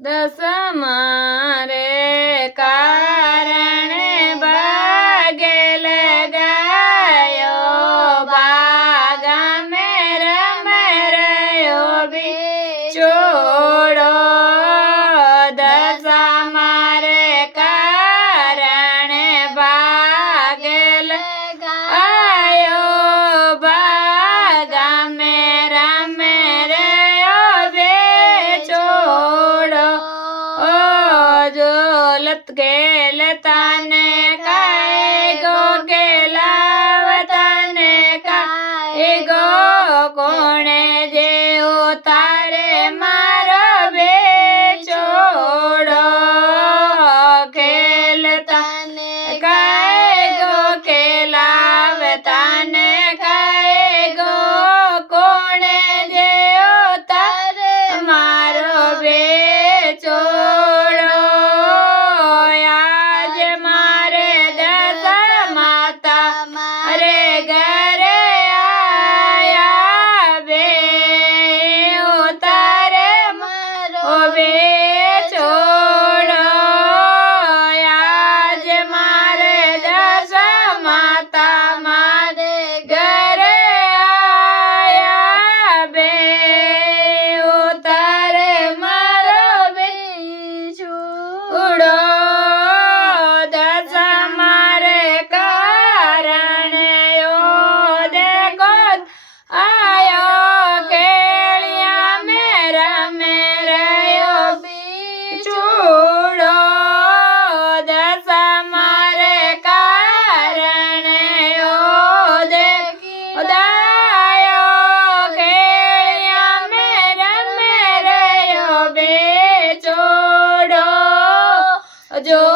દસ મારે કારણે ભાગે લગાયો બાગા મેં રમે રહ્યો બિછોડો દસ મારે કારણે ભાગે લગાયો બાગા મેં રમે રહ્યો બિછોડો જોલત ગેલતાને કાયગો ગેલાવતાને કાયગો કોણે જેવો તારે મારો બેચોડો ખેલતાને કાયગો ખેલાવતાને કાયગો કોણે જેવો તારે મારો બેચોડો આજ મારે દશા માતા મારે ઘરે આયા બે તારે મારો બેચોડો આજ મારે દશા માતા મારે ઘરે આયા બે તારે મારો બેચોડો દશા મારે કારણે દેખો આયો કેળિયા મેં રમે રહ્યો બિછોડો દશા મારે કારણે ઉદાયો કેળિયા મેં રમે રહ્યો બેચોડો જો